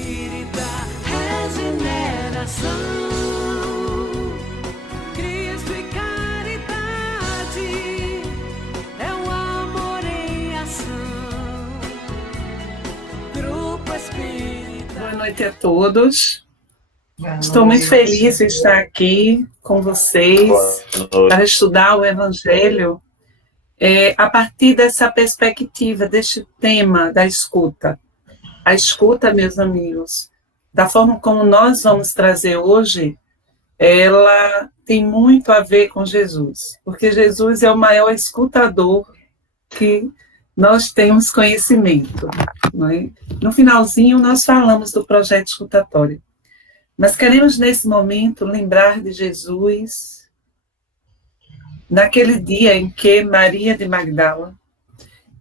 espírita, regeneração, Cristo e caridade, é o amor em ação, Grupo Espírita. Boa noite a todos. Estou muito feliz de estar aqui com vocês para estudar o Evangelho a partir dessa perspectiva, deste tema da escuta. A escuta, meus amigos, da forma como nós vamos trazer hoje, ela tem muito a ver com Jesus, porque Jesus é o maior escutador que nós temos conhecimento. Não é? No finalzinho, nós falamos do projeto escutatório. Mas queremos, nesse momento, lembrar de Jesus, naquele dia em que Maria de Magdala...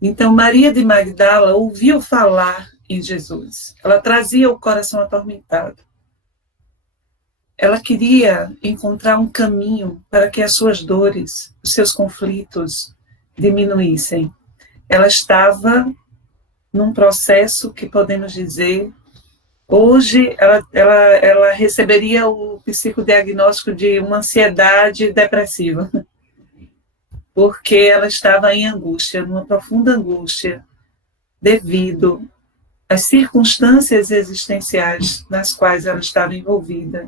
Então, Maria de Magdala ouviu falar em Jesus. Ela trazia o coração atormentado. Ela queria encontrar um caminho para que as suas dores, os seus conflitos diminuíssem. Ela estava num processo que podemos dizer... Hoje, ela receberia o psicodiagnóstico de uma ansiedade depressiva, porque ela estava em angústia, numa profunda angústia, devido às circunstâncias existenciais nas quais ela estava envolvida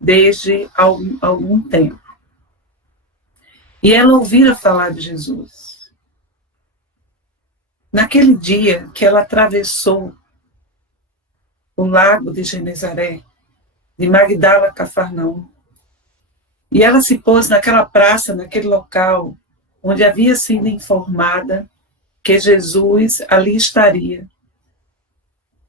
desde algum tempo. E ela ouvira falar de Jesus. Naquele dia que ela atravessou o lago de Genezaré, de Magdala a Cafarnaum. E ela se pôs naquela praça, naquele local, onde havia sido informada que Jesus ali estaria,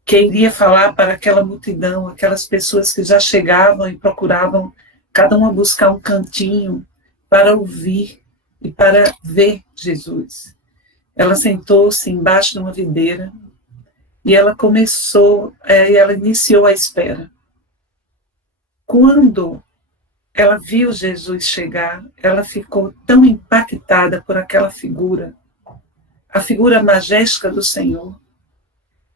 que iria falar para aquela multidão, aquelas pessoas que já chegavam e procuravam, cada uma buscar um cantinho para ouvir e para ver Jesus. Ela sentou-se embaixo de uma videira, e ela iniciou a espera. Quando ela viu Jesus chegar, ela ficou tão impactada por aquela figura, a figura magéstica do Senhor,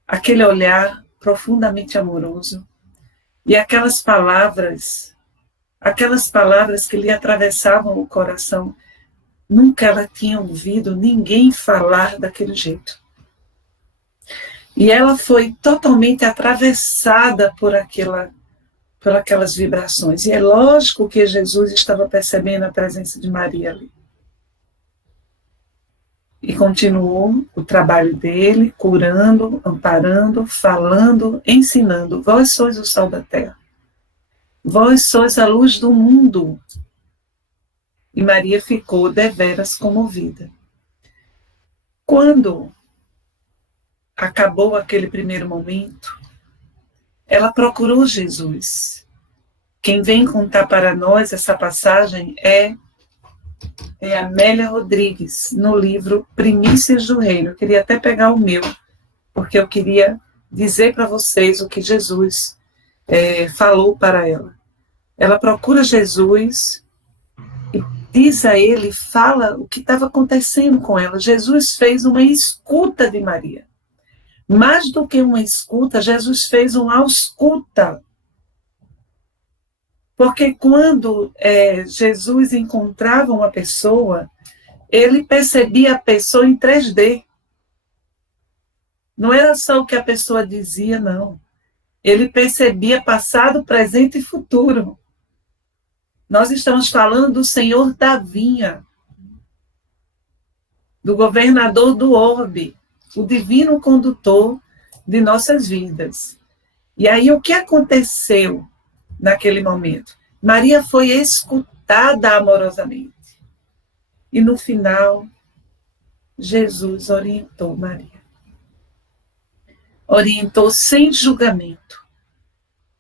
aquele olhar profundamente amoroso, e aquelas palavras que lhe atravessavam o coração. Nunca ela tinha ouvido ninguém falar daquele jeito. E ela foi totalmente atravessada por aquelas vibrações. E é lógico que Jesus estava percebendo a presença de Maria ali. E continuou o trabalho dele, curando, amparando, falando, ensinando. Vós sois o sal da terra. Vós sois a luz do mundo. E Maria ficou deveras comovida. Quando acabou aquele primeiro momento, ela procurou Jesus. Quem vem contar para nós essa passagem é Amélia Rodrigues, no livro Primícias do Reino. Eu queria até pegar o meu, porque eu queria dizer para vocês o que Jesus falou para ela. Ela procura Jesus e diz a ele, fala o que estava acontecendo com ela. Jesus fez uma escuta de Maria. Mais do que uma escuta, Jesus fez uma ausculta. Porque quando Jesus encontrava uma pessoa, ele percebia a pessoa em 3D. Não era só o que a pessoa dizia, não. Ele percebia passado, presente e futuro. Nós estamos falando do Senhor da vinha, do governador do orbe, o divino condutor de nossas vidas. E aí o que aconteceu naquele momento? Maria foi escutada amorosamente. E no final, Jesus orientou Maria. Orientou sem julgamento.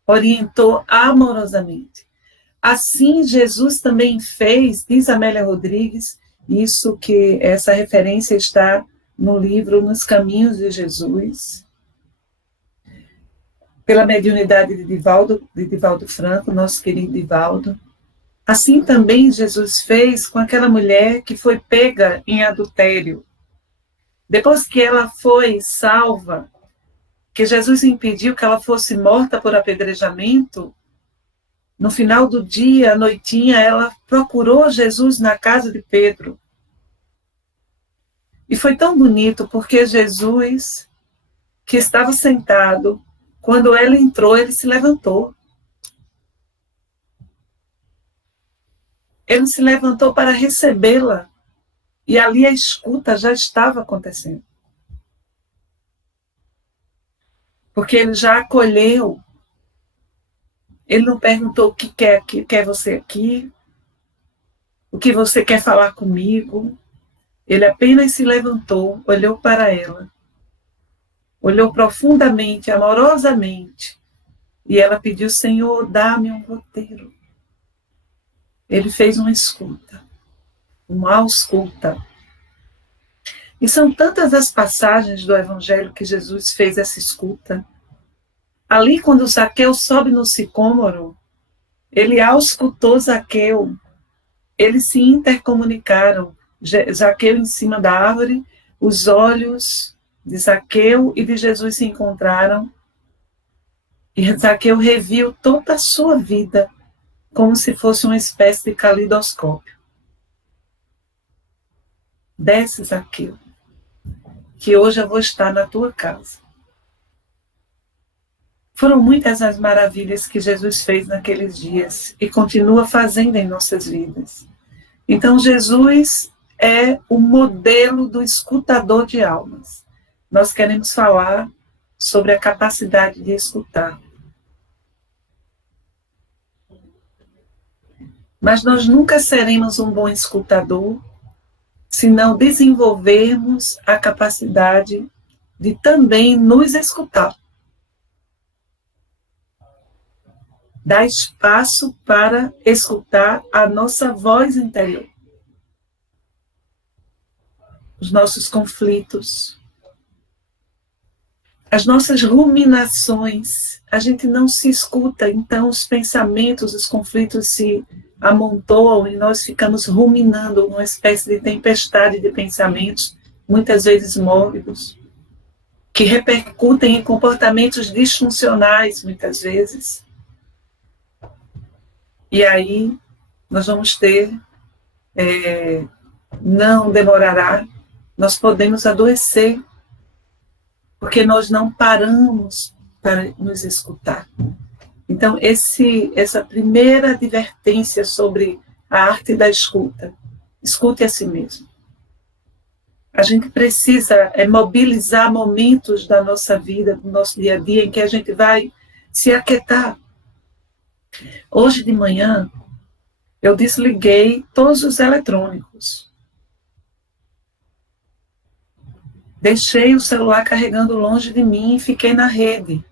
Orientou amorosamente. Assim Jesus também fez, diz Amélia Rodrigues, essa referência está no livro Nos Caminhos de Jesus, pela mediunidade de Divaldo Franco, nosso querido Divaldo. Assim também Jesus fez com aquela mulher que foi pega em adultério. Depois que ela foi salva, que Jesus impediu que ela fosse morta por apedrejamento, no final do dia, à noitinha, ela procurou Jesus na casa de Pedro. E foi tão bonito, porque Jesus, que estava sentado, quando ela entrou, ele se levantou. Ele se levantou para recebê-la. E ali a escuta já estava acontecendo. Porque ele já acolheu. Ele não perguntou o que quer você aqui, o que você quer falar comigo. Ele apenas se levantou, olhou para ela, olhou profundamente, amorosamente, e ela pediu: Senhor, dá-me um roteiro. Ele fez uma escuta, uma ausculta. E são tantas as passagens do Evangelho que Jesus fez essa escuta. Ali, quando Zaqueu sobe no sicômoro, ele auscultou Zaqueu. Eles se intercomunicaram. Zaqueu em cima da árvore, os olhos de Zaqueu e de Jesus se encontraram. E Zaqueu reviu toda a sua vida como se fosse uma espécie de calidoscópio. Desce, Zaqueu, que hoje eu vou estar na tua casa. Foram muitas as maravilhas que Jesus fez naqueles dias e continua fazendo em nossas vidas. Então, Jesus é o modelo do escutador de almas. Nós queremos falar sobre a capacidade de escutar. Mas nós nunca seremos um bom escutador se não desenvolvermos a capacidade de também nos escutar. Dá espaço para escutar a nossa voz interior. Os nossos conflitos, as nossas ruminações. A gente não se escuta, então os pensamentos, os conflitos se amontoam e nós ficamos ruminando uma espécie de tempestade de pensamentos, muitas vezes mórbidos, que repercutem em comportamentos disfuncionais, muitas vezes. E aí nós vamos ter, não demorará, nós podemos adoecer, porque nós não paramos para nos escutar. Então, essa primeira advertência sobre a arte da escuta, escute a si mesmo. A gente precisa mobilizar momentos da nossa vida, do nosso dia a dia, em que a gente vai se aquietar. Hoje de manhã, eu desliguei todos os eletrônicos. Deixei o celular carregando longe de mim e fiquei na rede,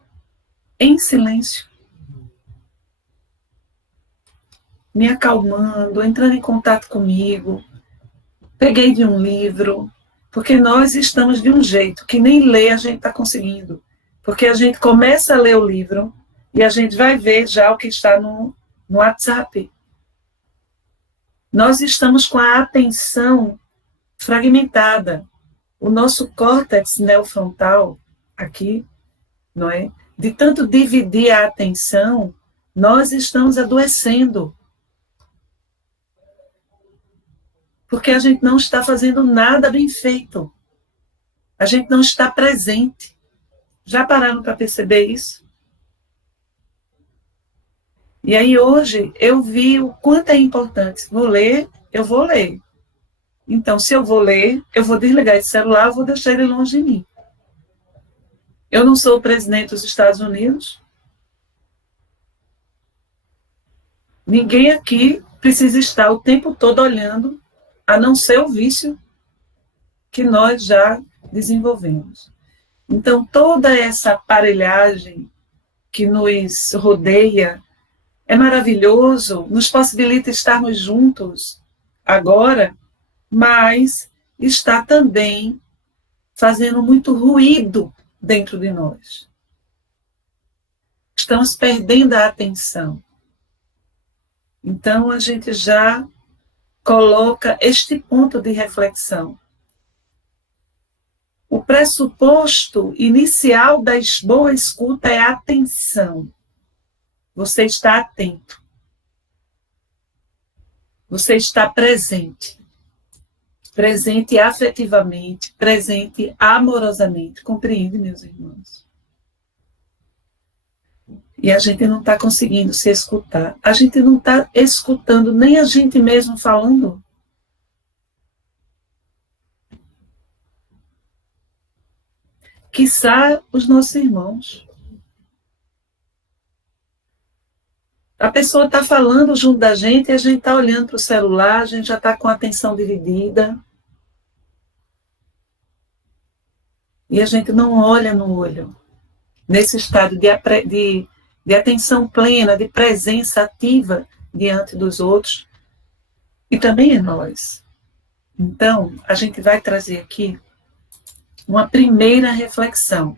em silêncio. Me acalmando, entrando em contato comigo. Peguei de um livro, porque nós estamos de um jeito que nem ler a gente está conseguindo. Porque a gente começa a ler o livro e a gente vai ver já o que está no WhatsApp. Nós estamos com a atenção fragmentada. O nosso córtex neofrontal, aqui, não é? De tanto dividir a atenção, nós estamos adoecendo. Porque a gente não está fazendo nada bem feito. A gente não está presente. Já pararam para perceber isso? E aí hoje eu vi o quanto é importante. Vou ler, eu vou ler. Então, se eu vou ler, eu vou desligar esse celular, eu vou deixar ele longe de mim. Eu não sou o presidente dos Estados Unidos. Ninguém aqui precisa estar o tempo todo olhando, a não ser o vício que nós já desenvolvemos. Então, toda essa aparelhagem que nos rodeia é maravilhoso, nos possibilita estarmos juntos agora, mas está também fazendo muito ruído dentro de nós. Estamos perdendo a atenção. Então, a gente já coloca este ponto de reflexão. O pressuposto inicial da boa escuta é a atenção. Você está atento. Você está presente. Presente afetivamente, presente amorosamente. Compreende, meus irmãos? E a gente não está conseguindo se escutar. A gente não está escutando nem a gente mesmo falando. Quiçá os nossos irmãos. A pessoa está falando junto da gente e a gente está olhando para o celular, a gente já está com a atenção dividida. E a gente não olha no olho. Nesse estado de atenção plena, de presença ativa diante dos outros. E também é nós. Então, a gente vai trazer aqui uma primeira reflexão.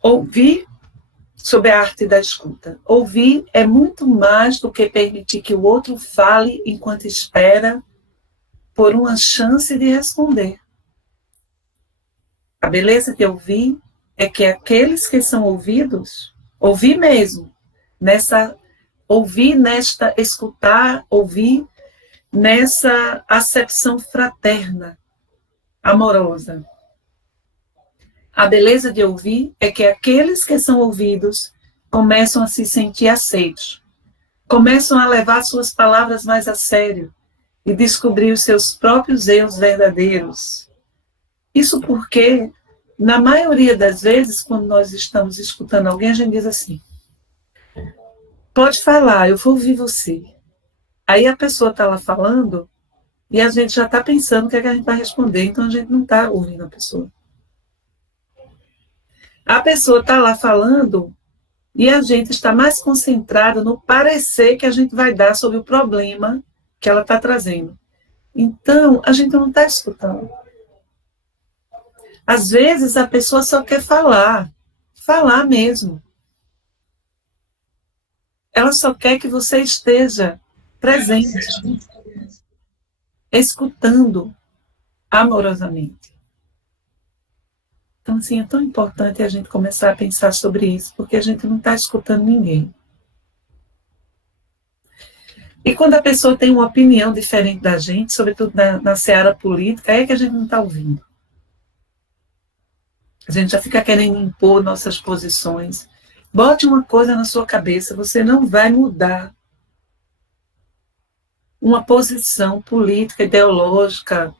Ouvir sobre a arte da escuta. Ouvir é muito mais do que permitir que o outro fale enquanto espera por uma chance de responder. A beleza de ouvir é que aqueles que são ouvidos, ouvir mesmo, escutar, ouvir nessa acepção fraterna, amorosa. A beleza de ouvir é que aqueles que são ouvidos começam a se sentir aceitos, começam a levar suas palavras mais a sério e descobrir os seus próprios erros verdadeiros. Isso porque, na maioria das vezes, quando nós estamos escutando alguém, a gente diz assim: pode falar, eu vou ouvir você. Aí a pessoa está lá falando e a gente já está pensando o que é que a gente vai responder, então a gente não está ouvindo a pessoa. A pessoa está lá falando e a gente está mais concentrado no parecer que a gente vai dar sobre o problema que ela está trazendo. Então, a gente não está escutando. Às vezes, a pessoa só quer falar mesmo. Ela só quer que você esteja presente, escutando amorosamente. Então, assim, é tão importante a gente começar a pensar sobre isso, porque a gente não está escutando ninguém. E quando a pessoa tem uma opinião diferente da gente, sobretudo na seara política, é que a gente não está ouvindo. A gente já fica querendo impor nossas posições. Bote uma coisa na sua cabeça, você não vai mudar uma posição política, ideológica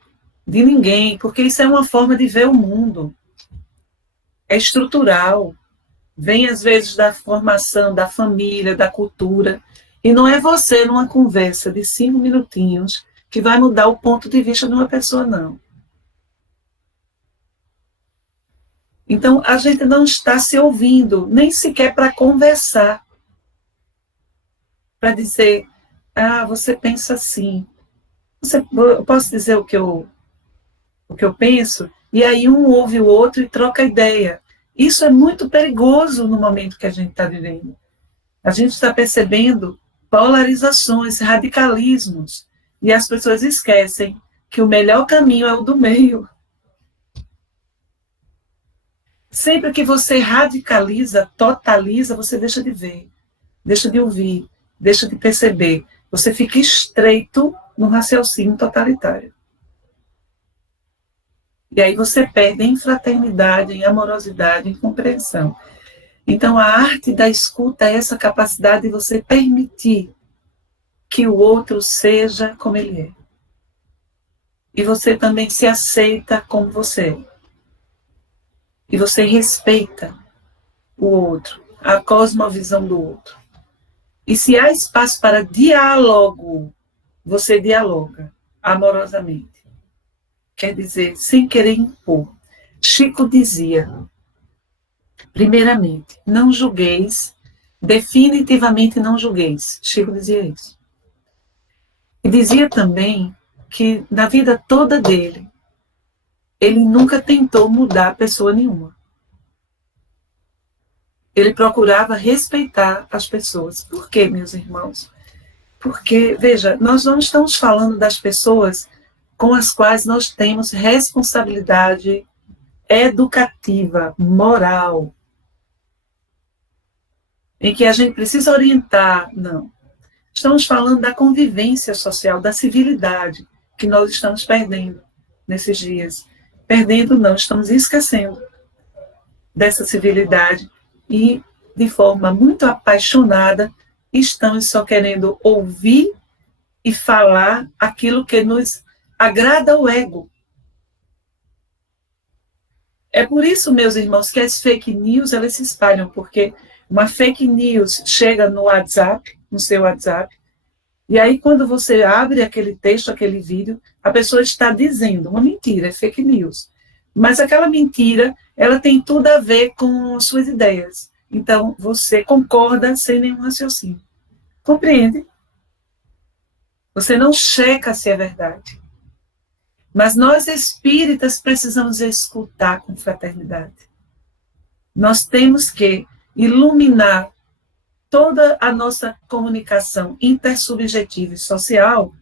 de ninguém, porque isso é uma forma de ver o mundo. É estrutural, vem às vezes da formação, da família, da cultura, e não é você numa conversa de 5 minutinhos que vai mudar o ponto de vista de uma pessoa, não. Então, a gente não está se ouvindo, nem sequer para conversar, para dizer, você pensa assim, eu posso dizer o que eu penso? E aí um ouve o outro e troca ideia. Isso é muito perigoso no momento que a gente está vivendo. A gente está percebendo polarizações, radicalismos, e as pessoas esquecem que o melhor caminho é o do meio. Sempre que você radicaliza, totaliza, você deixa de ver, deixa de ouvir, deixa de perceber. Você fica estreito no raciocínio totalitário. E aí você perde em fraternidade, em amorosidade, em compreensão. Então, a arte da escuta é essa capacidade de você permitir que o outro seja como ele é. E você também se aceita como você é. E você respeita o outro, a cosmovisão do outro. E se há espaço para diálogo, você dialoga amorosamente. Quer dizer, sem querer impor. Chico dizia, primeiramente, não julgueis, definitivamente não julgueis. Chico dizia isso. E dizia também que na vida toda dele, ele nunca tentou mudar pessoa nenhuma. Ele procurava respeitar as pessoas. Por quê, meus irmãos? Porque, veja, nós não estamos falando das pessoas com as quais nós temos responsabilidade educativa, moral, em que a gente precisa orientar. Não. Estamos falando da convivência social, da civilidade, que nós estamos perdendo nesses dias. Perdendo não, estamos esquecendo dessa civilidade e, de forma muito apaixonada, estamos só querendo ouvir e falar aquilo que nos agrada ao ego. É por isso, meus irmãos, que as fake news elas se espalham, porque uma fake news chega no WhatsApp, no seu WhatsApp, e aí quando você abre aquele texto, aquele vídeo, a pessoa está dizendo uma mentira, é fake news. Mas aquela mentira, ela tem tudo a ver com as suas ideias. Então, você concorda sem nenhum raciocínio. Compreende? Você não checa se é verdade. Mas nós espíritas precisamos escutar com fraternidade. Nós temos que iluminar toda a nossa comunicação intersubjetiva e social,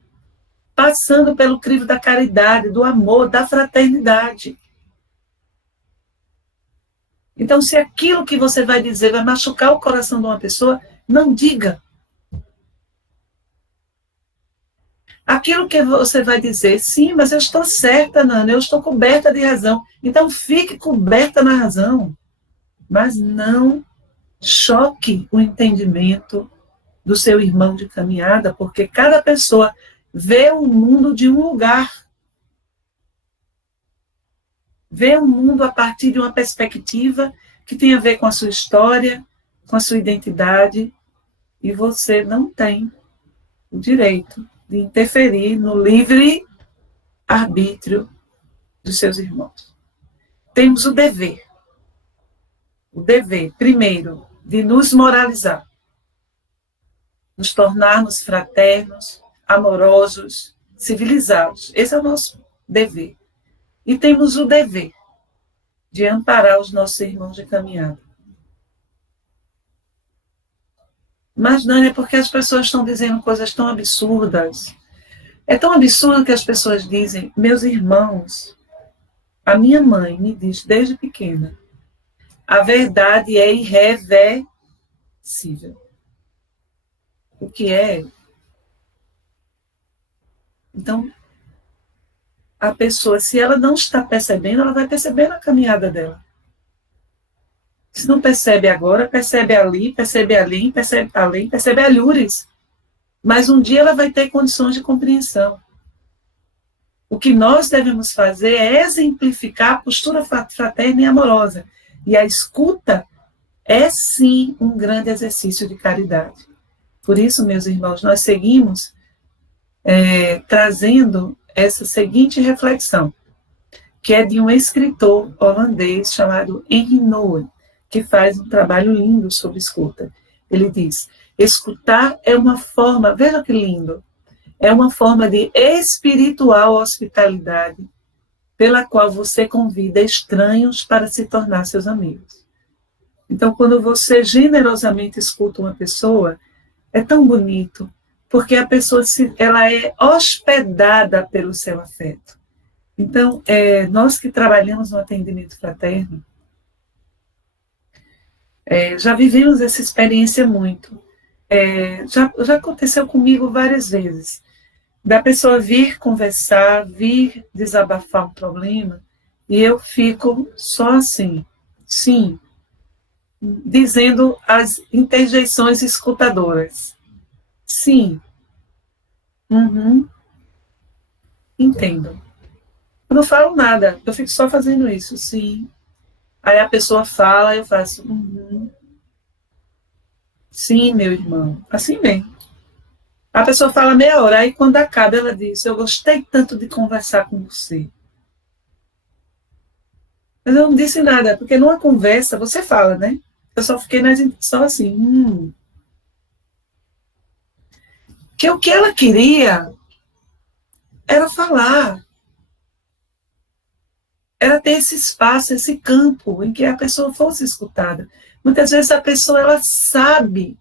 passando pelo crivo da caridade, do amor, da fraternidade. Então, se aquilo que você vai dizer vai machucar o coração de uma pessoa, não diga. Aquilo que você vai dizer, sim, mas eu estou certa, Nana, eu estou coberta de razão. Então, fique coberta na razão, mas não choque o entendimento do seu irmão de caminhada, porque cada pessoa vê o mundo de um lugar. Vê o mundo a partir de uma perspectiva que tem a ver com a sua história, com a sua identidade, e você não tem o direito de interferir no livre arbítrio dos seus irmãos. Temos o dever, primeiro, de nos moralizar, nos tornarmos fraternos, amorosos, civilizados. Esse é o nosso dever. E temos o dever de amparar os nossos irmãos de caminhada. Mas, Dani, é porque as pessoas estão dizendo coisas tão absurdas. É tão absurdo que as pessoas dizem, meus irmãos, a minha mãe me diz desde pequena, a verdade é irreversível. O que é? Então, a pessoa, se ela não está percebendo, ela vai perceber na caminhada dela. Se não percebe agora, percebe ali, percebe além, percebe além, percebe alhures. Mas um dia ela vai ter condições de compreensão. O que nós devemos fazer é exemplificar a postura fraterna e amorosa. E a escuta é, sim, um grande exercício de caridade. Por isso, meus irmãos, nós seguimos trazendo essa seguinte reflexão, que é de um escritor holandês chamado Henri Nouwen, que faz um trabalho lindo sobre escuta. Ele diz, escutar é uma forma, veja que lindo, é uma forma de espiritual hospitalidade, pela qual você convida estranhos para se tornar seus amigos. Então, quando você generosamente escuta uma pessoa, é tão bonito, porque a pessoa ela é hospedada pelo seu afeto. Então, nós que trabalhamos no atendimento fraterno, já vivemos essa experiência muito. Já aconteceu comigo várias vezes, da pessoa vir conversar, vir desabafar um problema, e eu fico só assim, sim, dizendo as interjeições escutadoras. Sim. Uhum. Entendo. Eu não falo nada, eu fico só fazendo isso, sim. Aí a pessoa fala, eu faço, uhum. Sim, meu irmão, assim mesmo. A pessoa fala meia hora, aí quando acaba ela diz, eu gostei tanto de conversar com você. Mas eu não disse nada, porque numa conversa você fala, né? Eu só fiquei só assim, Que o que ela queria era falar. Era ter esse espaço, esse campo em que a pessoa fosse escutada. Muitas vezes a pessoa ela sabe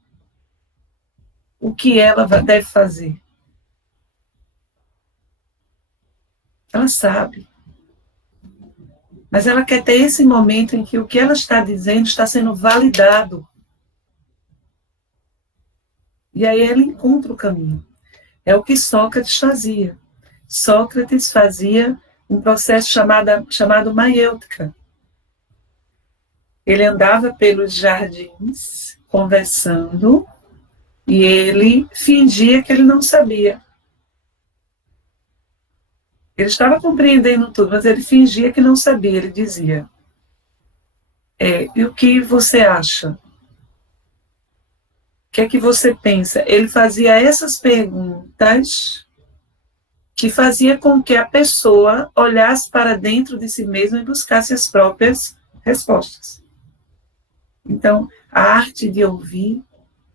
o que ela deve fazer. Ela sabe. Mas ela quer ter esse momento em que o que ela está dizendo está sendo validado. E aí ela encontra o caminho. É o que Sócrates fazia. Sócrates fazia um processo chamado maiêutica. Ele andava pelos jardins, conversando, e ele fingia que ele não sabia. Ele estava compreendendo tudo, mas ele fingia que não sabia. Ele dizia, e o que você acha? O que é que você pensa? Ele fazia essas perguntas que fazia com que a pessoa olhasse para dentro de si mesma e buscasse as próprias respostas. Então, a arte de ouvir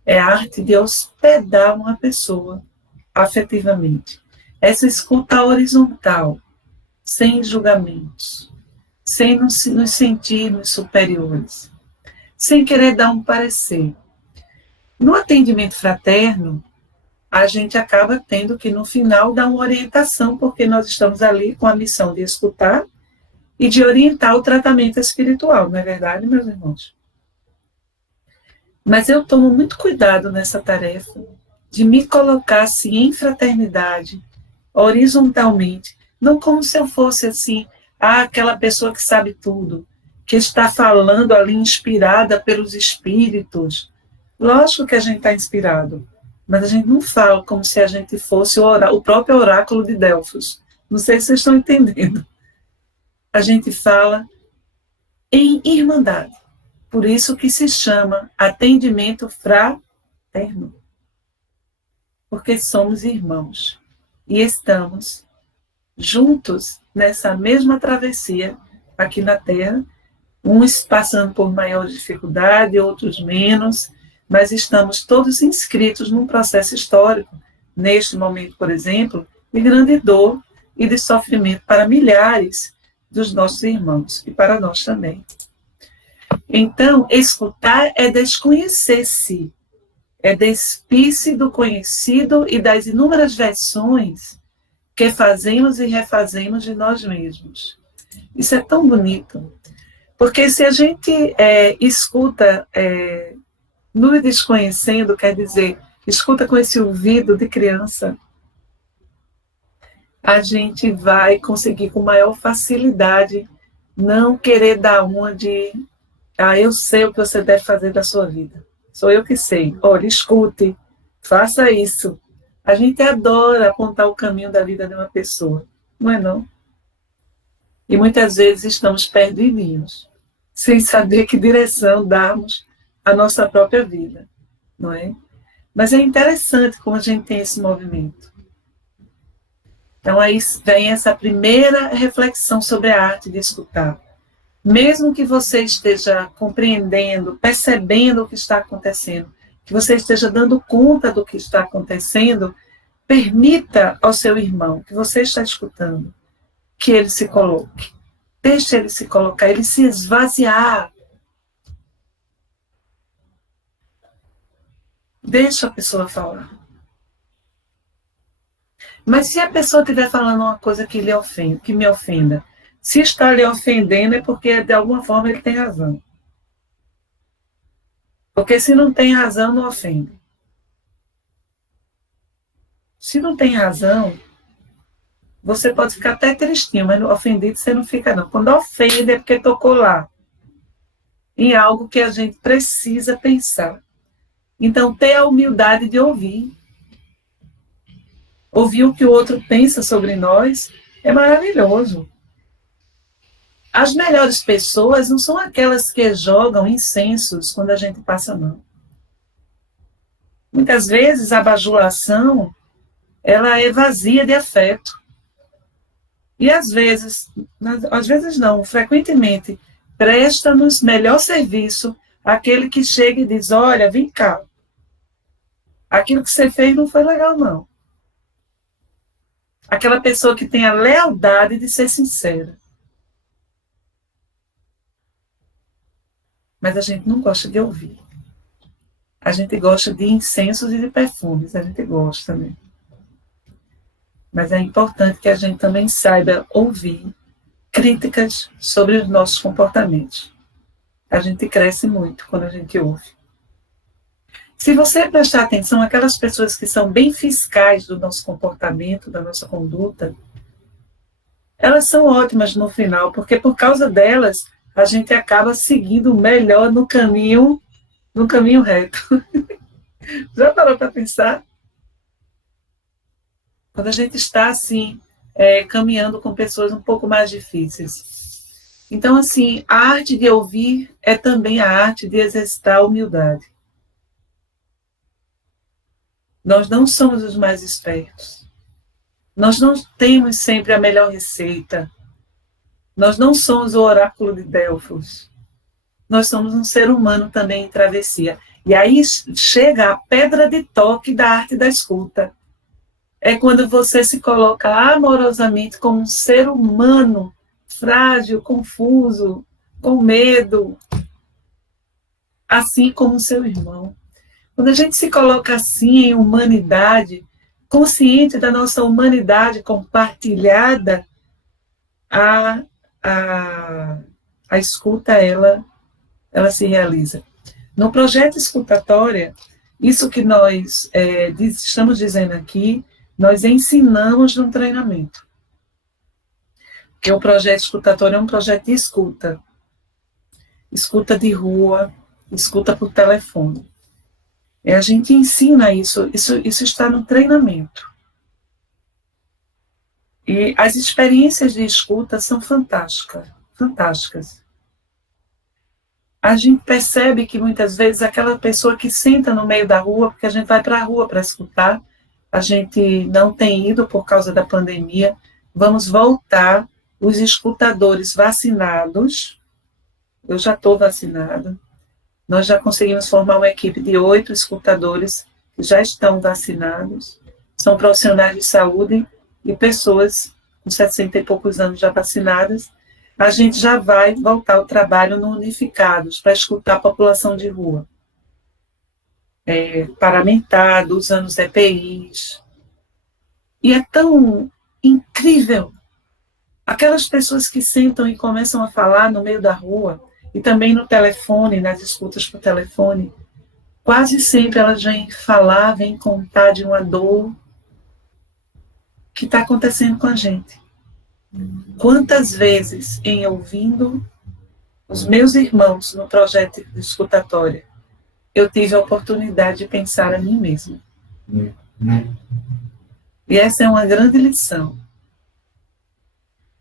é a arte de hospedar uma pessoa afetivamente. Essa escuta horizontal, sem julgamentos, sem nos sentirmos superiores, sem querer dar um parecer. No atendimento fraterno, a gente acaba tendo que, no final, dar uma orientação, porque nós estamos ali com a missão de escutar e de orientar o tratamento espiritual, não é verdade, meus irmãos? Mas eu tomo muito cuidado nessa tarefa de me colocar assim em fraternidade, horizontalmente, não como se eu fosse assim, aquela pessoa que sabe tudo, que está falando ali inspirada pelos espíritos. Lógico que a gente está inspirado, mas a gente não fala como se a gente fosse o próprio oráculo de Delfos. Não sei se vocês estão entendendo. A gente fala em irmandade. Por isso que se chama atendimento fraterno. Porque somos irmãos e estamos juntos nessa mesma travessia aqui na Terra, uns passando por maior dificuldade, outros menos, mas estamos todos inscritos num processo histórico, neste momento, por exemplo, de grande dor e de sofrimento para milhares dos nossos irmãos e para nós também. Então, escutar é desconhecer-se, é despir-se do conhecido e das inúmeras versões que fazemos e refazemos de nós mesmos. Isso é tão bonito, porque se a gente escuta nos desconhecendo, quer dizer, escuta com esse ouvido de criança, a gente vai conseguir com maior facilidade não querer dar uma de eu sei o que você deve fazer da sua vida. Sou eu que sei. Olha, escute, faça isso. A gente adora apontar o caminho da vida de uma pessoa, não é não? E muitas vezes estamos perdidinhos, sem saber que direção darmos à nossa própria vida, não é? Mas é interessante como a gente tem esse movimento. Então aí vem essa primeira reflexão sobre a arte de escutar. Mesmo que você esteja compreendendo, percebendo o que está acontecendo, que você esteja dando conta do que está acontecendo, permita ao seu irmão que você está escutando que ele se coloque. Deixe ele se colocar, ele se esvaziar. Deixa a pessoa falar. Mas se a pessoa estiver falando uma coisa que lhe ofende, que me ofenda, se está lhe ofendendo é porque, de alguma forma, ele tem razão. Porque se não tem razão, não ofende. Se não tem razão, você pode ficar até tristinho, mas ofendido você não fica, não. Quando ofende é porque tocou lá, em algo que a gente precisa pensar. Então, ter a humildade de ouvir. Ouvir o que o outro pensa sobre nós é maravilhoso. As melhores pessoas não são aquelas que jogam incensos quando a gente passa a mão. Muitas vezes a bajulação ela é vazia de afeto. E às vezes não, frequentemente, presta-nos melhor serviço aquele que chega e diz, olha, vem cá, aquilo que você fez não foi legal, não. Aquela pessoa que tem a lealdade de ser sincera. Mas a gente não gosta de ouvir. A gente gosta de incensos e de perfumes, a gente gosta, né? mas é importante que a gente também saiba ouvir críticas sobre os nossos comportamentos. A gente cresce muito quando a gente ouve. Se você prestar atenção, aquelas pessoas que são bem fiscais do nosso comportamento, da nossa conduta, elas são ótimas no final, porque por causa delas, a gente acaba seguindo melhor no caminho reto. Já parou para pensar? Quando a gente está assim, caminhando com pessoas um pouco mais difíceis. Então, assim, a arte de ouvir é também a arte de exercitar a humildade. Nós não somos os mais espertos. Nós não temos sempre a melhor receita. Nós não somos o oráculo de Delfos. Nós somos um ser humano também em travessia. E aí chega a pedra de toque da arte da escuta. É quando você se coloca amorosamente como um ser humano frágil, confuso, com medo, assim como o seu irmão. Quando a gente se coloca assim em humanidade, consciente da nossa humanidade compartilhada, a escuta, ela se realiza. No projeto Escutatória, isso que nós estamos dizendo aqui, nós ensinamos no treinamento. Porque o projeto Escutatória é um projeto de escuta. Escuta de rua, escuta por telefone. A gente ensina isso está no treinamento. E as experiências de escuta são fantásticas. A gente percebe que muitas vezes aquela pessoa que senta no meio da rua, porque a gente vai para a rua para escutar, a gente não tem ido por causa da pandemia, vamos voltar, os escutadores vacinados, eu já estou vacinada, nós já conseguimos formar uma equipe de 8 escutadores que já estão vacinados, são profissionais de saúde e pessoas com 60 e poucos anos já vacinadas. A gente já vai voltar ao trabalho no Unificados, para escutar a população de rua. Paramentado, usando os EPIs. E é tão incrível. Aquelas pessoas que sentam e começam a falar no meio da rua, e também no telefone, nas escutas por telefone, quase sempre elas vêm falar, vêm contar de uma dor que está acontecendo com a gente. Quantas vezes, em ouvindo os meus irmãos no projeto de escutatória, eu tive a oportunidade de pensar a mim mesma. E essa é uma grande lição.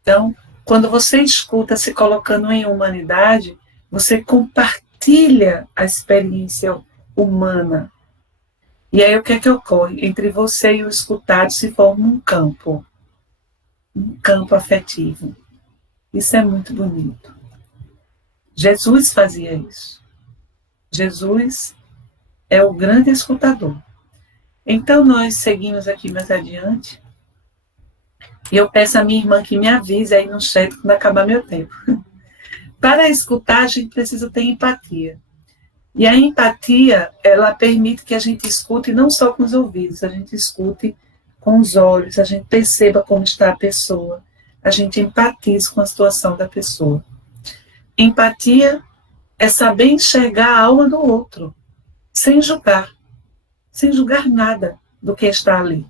Então, quando você escuta se colocando em humanidade, você compartilha a experiência humana. E aí o que é que ocorre? Entre você e o escutado se forma um campo afetivo. Isso é muito bonito. Jesus fazia isso. Jesus é o grande escutador. Então nós seguimos aqui mais adiante. E eu peço à minha irmã que me avise aí no chat quando acabar meu tempo. Para escutar, a gente precisa ter empatia. E a empatia, ela permite que a gente escute não só com os ouvidos, a gente escute com os olhos, a gente perceba como está a pessoa, a gente empatize com a situação da pessoa. Empatia é saber enxergar a alma do outro, sem julgar nada do que está ali.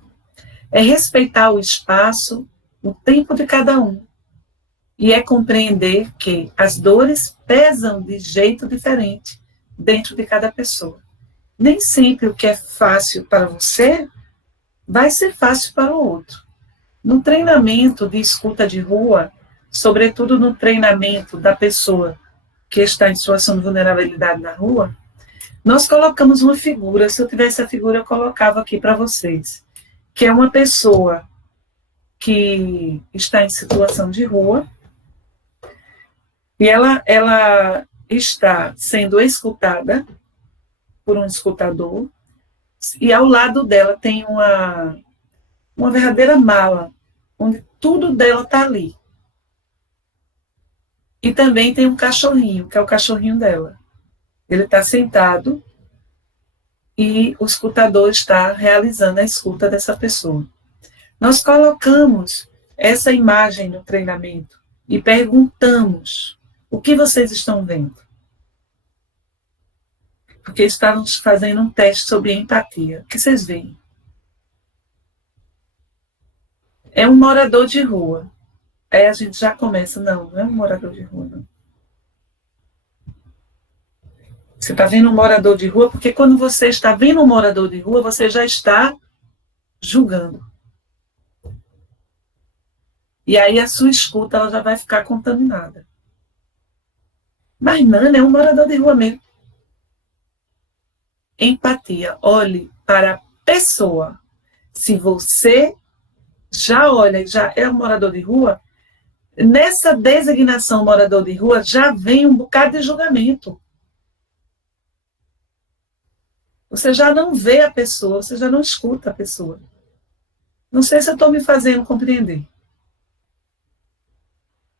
É respeitar o espaço, o tempo de cada um. E é compreender que as dores pesam de jeito diferente dentro de cada pessoa. Nem sempre o que é fácil para você vai ser fácil para o outro. No treinamento de escuta de rua, sobretudo no treinamento da pessoa que está em situação de vulnerabilidade na rua, nós colocamos uma figura, se eu tivesse a figura eu colocava aqui para vocês, que é uma pessoa que está em situação de rua, e ela está sendo escutada por um escutador, e ao lado dela tem uma verdadeira mala, onde tudo dela está ali. E também tem um cachorrinho, que é o cachorrinho dela. Ele está sentado e o escutador está realizando a escuta dessa pessoa. Nós colocamos essa imagem no treinamento e perguntamos: o que vocês estão vendo? Porque estávamos fazendo um teste sobre empatia. O que vocês veem? É um morador de rua. Aí a gente já começa: não é um morador de rua, não. Você está vendo um morador de rua, porque quando você está vendo um morador de rua, você já está julgando. E aí a sua escuta ela já vai ficar contaminada. Mas não, é um morador de rua mesmo. Empatia. Olhe para a pessoa. Se você já olha e já é um morador de rua, nessa designação morador de rua já vem um bocado de julgamento. Você já não vê a pessoa, você já não escuta a pessoa. Não sei se eu estou me fazendo compreender.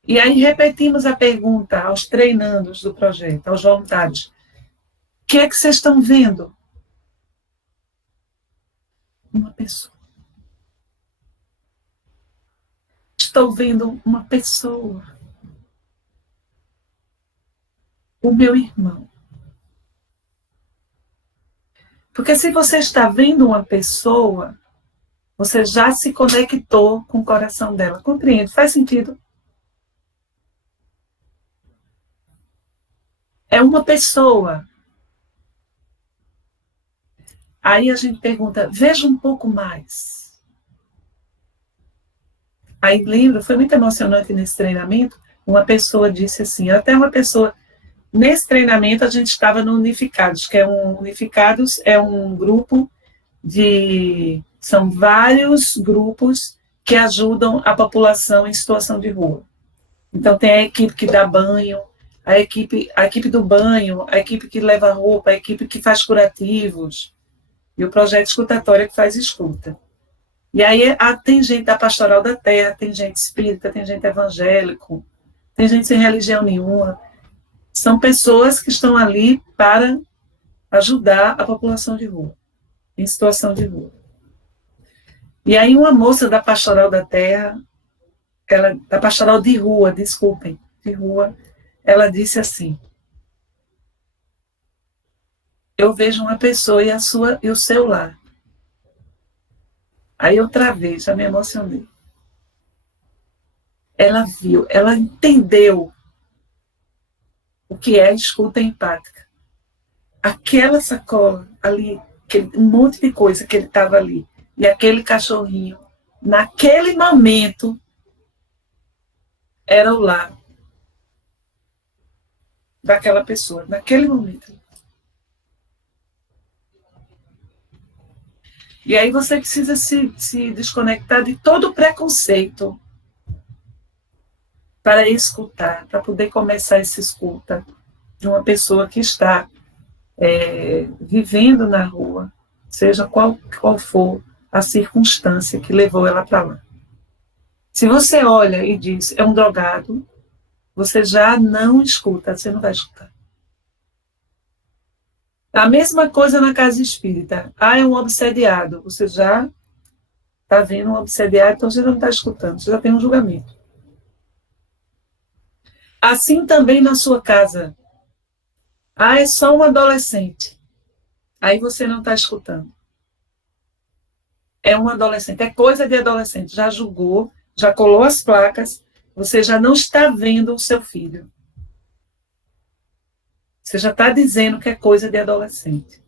E aí repetimos a pergunta aos treinandos do projeto, aos voluntários. O que é que vocês estão vendo? Uma pessoa. Estou vendo uma pessoa. O meu irmão. Porque se você está vendo uma pessoa, você já se conectou com o coração dela. Compreende? Faz sentido? É uma pessoa. Aí a gente pergunta, veja um pouco mais. Aí lembro, foi muito emocionante nesse treinamento, uma pessoa disse assim, até uma pessoa, nesse treinamento a gente estava no Unificados, que Unificados é um grupo são vários grupos que ajudam a população em situação de rua. Então tem a equipe que dá banho, a equipe do banho, a equipe que leva roupa, a equipe que faz curativos, e o projeto escutatório que faz escuta. E aí tem gente da Pastoral da Terra, tem gente espírita, tem gente evangélico, tem gente sem religião nenhuma. São pessoas que estão ali para ajudar a população de rua, em situação de rua. E aí uma moça da Pastoral da Terra, da Pastoral de Rua, desculpem, de rua, ela disse assim, eu vejo uma pessoa e o seu lar. Aí outra vez, já me emocionei. Ela viu, ela entendeu o que é escuta empática. Aquela sacola ali, um monte de coisa que ele estava ali, e aquele cachorrinho, naquele momento, era o lar daquela pessoa, naquele momento. E aí você precisa se desconectar de todo o preconceito para escutar, para poder começar essa escuta de uma pessoa que está vivendo na rua, seja qual for a circunstância que levou ela para lá. Se você olha e diz, é um drogado, você já não escuta, você não vai escutar. A mesma coisa na casa espírita. É um obsediado. Você já está vendo um obsediado, então você não está escutando, você já tem um julgamento. Assim também na sua casa. É só um adolescente. Aí você não está escutando. É um adolescente, é coisa de adolescente. Já julgou, já colou as placas, você já não está vendo o seu filho. Você já está dizendo que é coisa de adolescente.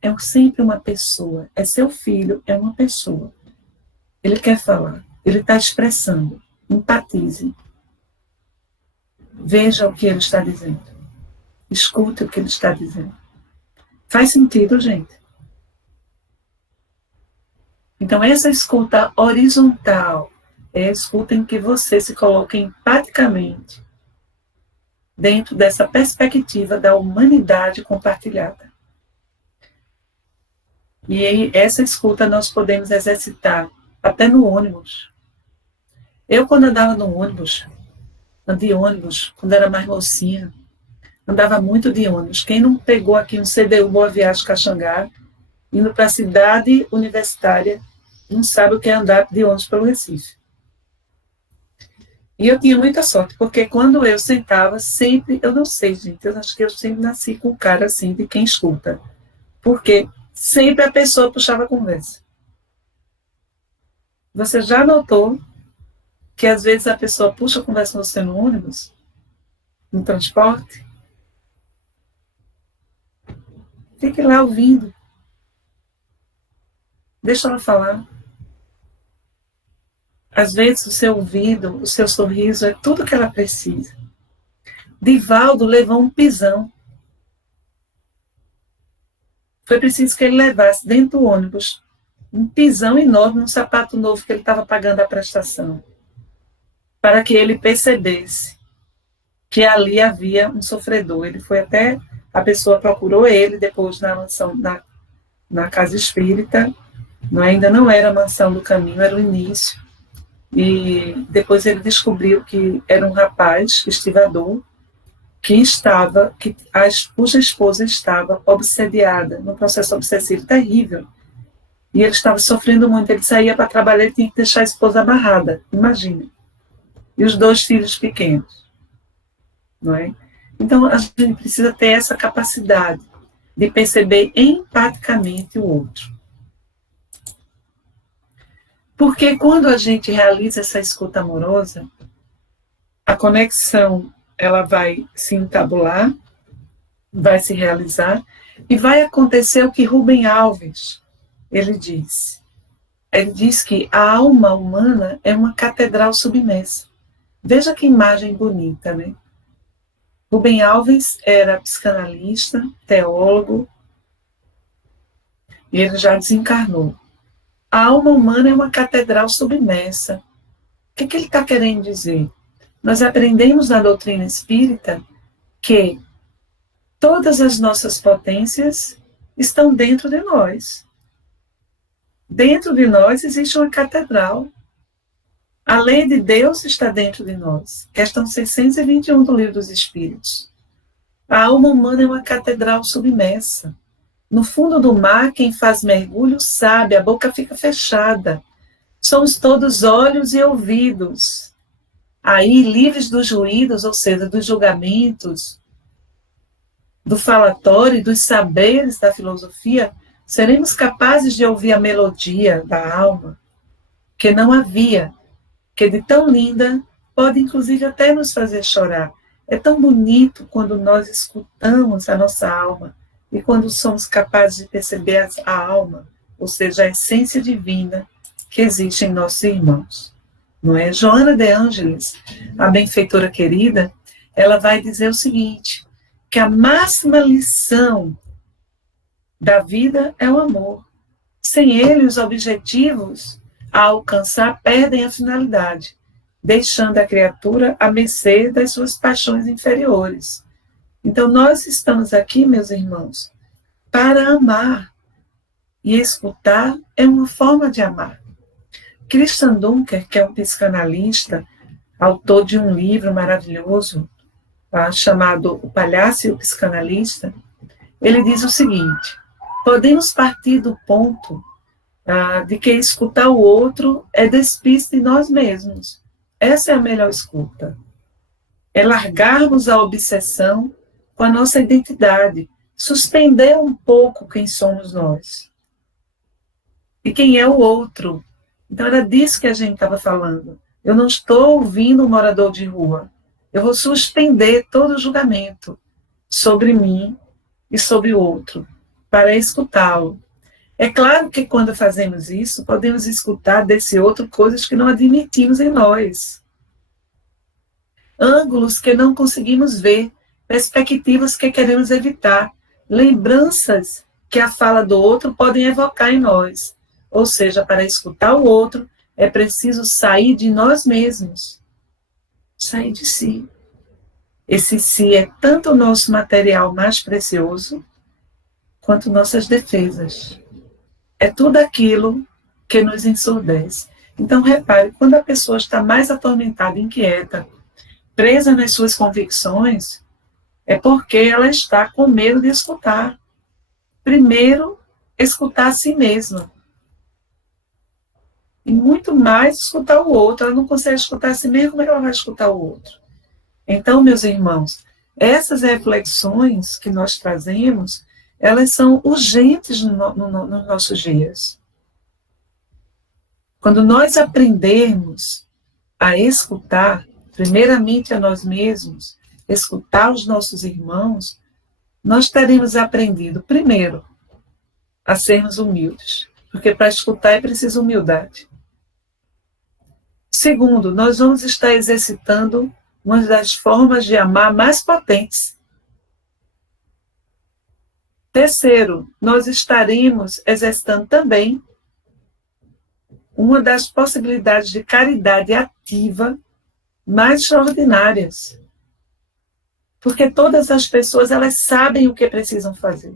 É sempre uma pessoa. É seu filho, é uma pessoa. Ele quer falar. Ele está expressando. Empatize. Veja o que ele está dizendo. Escute o que ele está dizendo. Faz sentido, gente? Então, essa escuta horizontal é a escuta em que você se coloca empaticamente dentro dessa perspectiva da humanidade compartilhada. E aí, essa escuta nós podemos exercitar até no ônibus. Eu, quando andava no ônibus, de ônibus, quando era mais mocinha, andava muito de ônibus. Quem não pegou aqui um CDU Boa Viagem Caxangá, indo para a cidade universitária não sabe o que é andar de ônibus pelo Recife. E eu tinha muita sorte, porque quando eu sentava, sempre, eu não sei, gente, eu acho que eu sempre nasci com cara assim de quem escuta. Porque sempre a pessoa puxava a conversa. Você já notou que às vezes a pessoa puxa a conversa com você no ônibus, no transporte? Fique lá ouvindo. Deixa ela falar. Às vezes o seu ouvido, o seu sorriso é tudo que ela precisa. Divaldo levou um pisão. Foi preciso que ele levasse dentro do ônibus um pisão enorme, um sapato novo que ele estava pagando a prestação, para que ele percebesse que ali havia um sofredor. Ele foi até, a pessoa procurou ele depois na mansão, na casa espírita, ainda não era a mansão do caminho, era o início, e depois ele descobriu que era um rapaz, estivador, cuja esposa estava obsediada, num processo obsessivo terrível, e ele estava sofrendo muito, ele saía para trabalhar e tinha que deixar a esposa amarrada, imagine, e os 2 filhos pequenos, não é? Então, a gente precisa ter essa capacidade de perceber empaticamente o outro. Porque quando a gente realiza essa escuta amorosa, a conexão ela vai se entabular, vai se realizar, e vai acontecer o que Rubem Alves, ele diz. Ele diz que a alma humana é uma catedral submersa. Veja que imagem bonita, né? Rubem Alves era psicanalista, teólogo, e ele já desencarnou. A alma humana é uma catedral submersa. O que ele está querendo dizer? Nós aprendemos na doutrina espírita que todas as nossas potências estão dentro de nós. Dentro de nós existe uma catedral. A lei de Deus está dentro de nós. Questão 621 do Livro dos Espíritos. A alma humana é uma catedral submersa. No fundo do mar, quem faz mergulho sabe, a boca fica fechada. Somos todos olhos e ouvidos. Aí, livres dos ruídos, ou seja, dos julgamentos, do falatório, dos saberes da filosofia, seremos capazes de ouvir a melodia da alma, que não havia, que de tão linda pode inclusive até nos fazer chorar. É tão bonito quando nós escutamos a nossa alma e quando somos capazes de perceber a alma, ou seja, a essência divina que existe em nossos irmãos. Não é? Joana de Ângeles, a benfeitora querida, ela vai dizer o seguinte, que a máxima lição da vida é o amor. Sem ele, os objetivos a alcançar perdem a finalidade, deixando a criatura à mercê das suas paixões inferiores. Então, nós estamos aqui, meus irmãos, para amar. E escutar é uma forma de amar. Christian Dunker, que é um psicanalista, autor de um livro maravilhoso, chamado O Palhaço e o Psicanalista, ele diz o seguinte, podemos partir do ponto de que escutar o outro é despir-se de nós mesmos. Essa é a melhor escuta. É largarmos a obsessão com a nossa identidade, suspender um pouco quem somos nós. E quem é o outro. Então era disso que a gente estava falando. Eu não estou ouvindo um morador de rua. Eu vou suspender todo o julgamento sobre mim e sobre o outro, para escutá-lo. É claro que quando fazemos isso, podemos escutar desse outro coisas que não admitimos em nós. Ângulos que não conseguimos ver, perspectivas que queremos evitar, lembranças que a fala do outro podem evocar em nós. Ou seja, para escutar o outro, é preciso sair de nós mesmos. Sair de si. Esse si é tanto o nosso material mais precioso, quanto nossas defesas. É tudo aquilo que nos ensurdece. Então, repare, quando a pessoa está mais atormentada, inquieta, presa nas suas convicções, é porque ela está com medo de escutar. Primeiro, escutar a si mesma. e muito mais escutar o outro. Ela não consegue escutar a si mesma, como é que ela vai escutar o outro? Então, meus irmãos, essas reflexões que nós trazemos, elas são urgentes nos nossos dias. Quando nós aprendermos a escutar, primeiramente a nós mesmos, escutar os nossos irmãos, nós teremos aprendido, primeiro, a sermos humildes, porque para escutar é preciso humildade. Segundo, nós vamos estar exercitando uma das formas de amar mais potentes. Terceiro, nós estaremos exercitando também uma das possibilidades de caridade ativa mais extraordinárias. Porque todas as pessoas, elas sabem o que precisam fazer.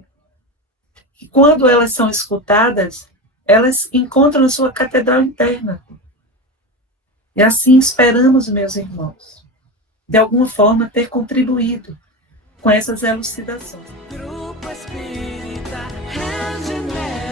E quando elas são escutadas, elas encontram a sua catedral interna. E assim esperamos, meus irmãos, de alguma forma ter contribuído com essas elucidações. Grupo Espírita Regenera.